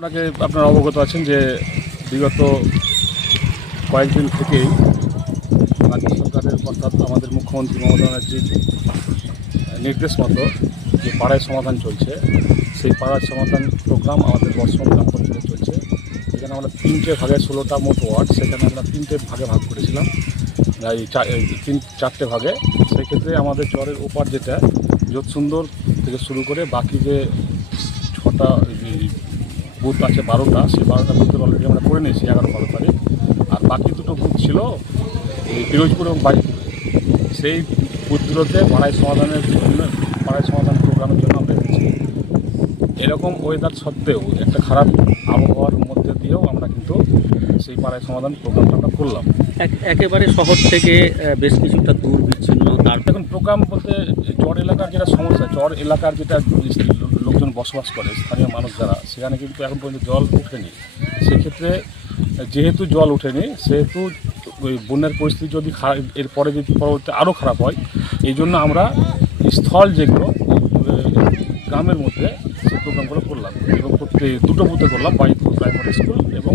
আপনারা অবগত আছেন যে বিগত কয়েকদিন থেকেই রাজ্য সরকারের অর্থাৎ আমাদের মুখ্যমন্ত্রী মমতা ব্যানার্জির নির্দেশ মতো যে পাড়ায় সমাধান চলছে, সেই পাড়ার সমাধান প্রোগ্রাম আমাদের বর্ষণ গ্রাম পঞ্চায়েতে চলছে। এখানে আমরা 3টে ভাগে 16টা মোট ওয়ার্ড, সেখানে আমরা 3টে ভাগে ভাগ করেছিলাম, এই 4টে ভাগে। সেক্ষেত্রে আমাদের চরের ওপার যেটা যোধসুন্দর থেকে শুরু করে বাকি যে 6টা বুথ আছে 12টা, সেই 12টা বুথের অলরেডি আমরা করে নিয়েছি 11-12 তারিখ। আর বাকি দুটো বুথ ছিল এই পিরোজপুর এবং বাজিপুরে। সেই বুথগুলোতে পাড়ায় সমাধানের জন্য, পাড়ায় সমাধান প্রোগ্রামের জন্য আমরা এসেছি। এরকম ওয়েদার সত্ত্বেও, একটা খারাপ আবহাওয়ার মধ্যে দিয়েও আমরা কিন্তু সেই পাড়ায় সমাধান প্রোগ্রামটা আমরা করলাম। একেবারে শহর থেকে বেশ কিছুটা দূর বিচ্ছিন্ন। তার এখন প্রোগ্রাম বলতে চর এলাকার যেটা সমস্যা, চর এলাকার যেটা লোকজন বসবাস করে, স্থানীয় মানুষ যারা, সেখানে কিন্তু এখন পর্যন্ত জল ওঠেনি। সেক্ষেত্রে যেহেতু জল ওঠেনি, সেহেতু ওই বন্যার পরিস্থিতি যদি এরপরে যদি পরবর্তী আরও খারাপ হয়, এই জন্য আমরা স্থল যেগুলো গ্রামের মধ্যে সেই প্রোগ্রামগুলো করলাম এবং দুটো বুথে করলাম, বাইপুর প্রাইমারি স্কুল এবং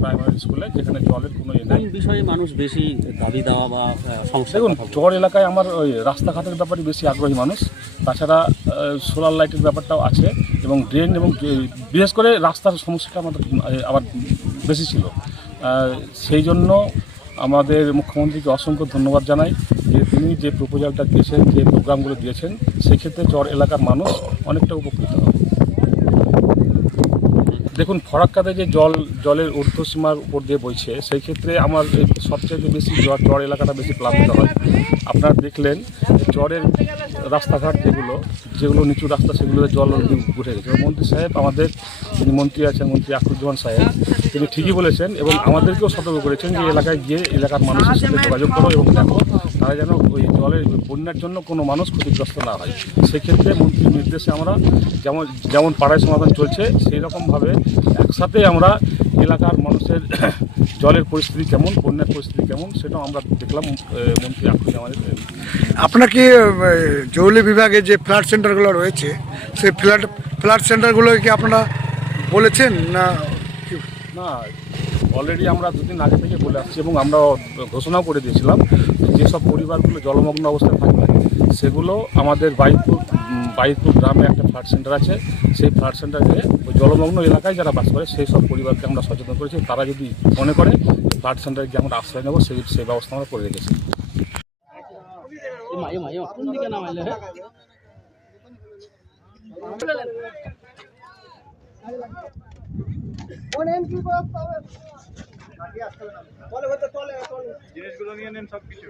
প্রাইমারি স্কুলে, যেখানে জলের কোনো নাই। বিষয়ে মানুষ বেশি দাবি দেওয়া বা সমস্যা? দেখুন, চর এলাকায় আমার ওই রাস্তাঘাটের ব্যাপারে বেশি আগ্রহী মানুষ, তাছাড়া সোলার লাইটের ব্যাপারটাও আছে এবং ড্রেন এবং বিশেষ করে রাস্তার সমস্যাটা আমাদের আবার বেশি ছিল। সেই জন্য আমাদের মুখ্যমন্ত্রীকে অসংখ্য ধন্যবাদ জানাই যে তিনি যে প্রপোজালটা দিয়েছেন, যে প্রোগ্রামগুলো দিয়েছেন, সেক্ষেত্রে চর এলাকার মানুষ অনেকটা উপকৃত হবে। দেখুন, ফরাক্কাতে যে জলের ঊর্ধ্বসীমার উপর দিয়ে বইছে, সেই ক্ষেত্রে আমার সবচেয়ে বেশি চর এলাকাটা বেশি প্লাবিত হয়। আপনারা দেখলেন চরের রাস্তাঘাট যেগুলো নিচু রাস্তা, সেগুলোতে জল উঠে গেছে। মন্ত্রী সাহেব, আমাদের যিনি মন্ত্রী আছেন, মন্ত্রী আখরুজ্জামান সাহেব, তিনি ঠিকই বলেছেন এবং আমাদেরকেও সতর্ক করেছেন যে এলাকায় গিয়ে এলাকার মানুষের সাথে যোগাযোগ করো এবং দেখো তারা যেন ওই জলের বন্যার জন্য কোনো মানুষ ক্ষতিগ্রস্ত না হয়। সেক্ষেত্রে মন্ত্রীর নির্দেশে আমরা যেমন পাড়ায় সমাধান চলছে, সেই রকমভাবে একসাথে আমরা এলাকার মানুষের জলের পরিস্থিতি কেমন, বন্যার পরিস্থিতি কেমন, সেটাও আমরা দেখলাম মন্ত্রী আখরুজ্জামানের। আপনার কি জৌলি বিভাগে যে ফ্ল্যাট সেন্টারগুলো রয়েছে, সেই ফ্ল্যাট সেন্টারগুলো কি আপনারা বলেছেন না? না, অলরেডি আমরা দুদিন আগে থেকে বলে আসছি এবং আমরা ঘোষণাও করে দিয়েছিলাম যেসব পরিবারগুলো জলমগ্ন অবস্থায় থাকবে, সেগুলো আমাদের বাইপুর গ্রামে একটা ফ্ল্যাট সেন্টার আছে। সেই ফ্ল্যাট সেন্টারে ওই জলমগ্ন এলাকায় যারা বাস করে সেই সব পরিবারকে আমরা সচেতন করেছি। তারা যদি মনে করে ফ্ল্যাট সেন্টারে গিয়ে আমরা আশ্রয় নেবো, সেই ব্যবস্থা আমরা করে রেখেছি। জিনিসগুলো নিয়ে নেন সবকিছু।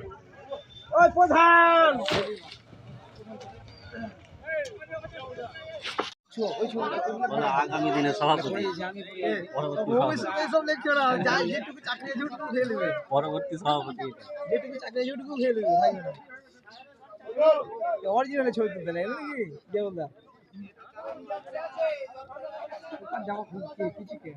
আগামী দিনে সভাপতি, পরবর্তী সভাপতি অরিজিনাল ছবি তুলতে নেই নাকি দেবদা জামা কিছু কে